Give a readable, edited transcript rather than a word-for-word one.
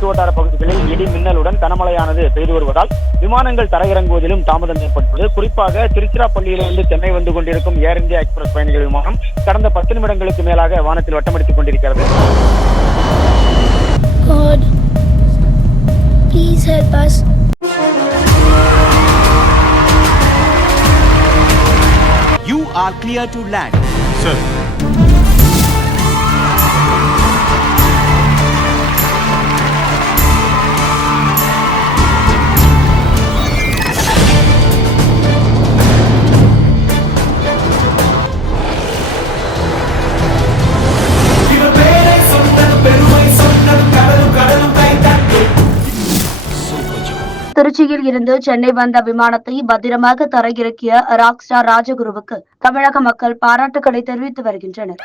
சுற்றுவட்டார பகுதிகளில் இடி மின்னலுடன் கனமழையானது பெய்து வருவதால் விமானங்கள் தரையிறங்குவதிலும் தாமதம் ஏற்பட்டுள்ளது. குறிப்பாக திருச்சிராப்பள்ளியிலிருந்து சென்னை வந்து கொண்டிருக்கும் ஏர் இந்தியா எக்ஸ்பிரஸ் பயணிகள் விமானம் கடந்த 10 நிமிடங்களுக்கு மேலாக வானத்தில் வட்டமடித்துக் கொண்டிருக்கிறது. God, please help us. You are clear to land. Sir. திருச்சியில் இருந்து சென்னை வந்த விமானத்தை பத்திரமாக தரையிறக்கிய ராக் ஸ்டார் ராஜகுருவுக்கு தமிழக மக்கள் பாராட்டுக்களை தெரிவித்து வருகின்றனர்.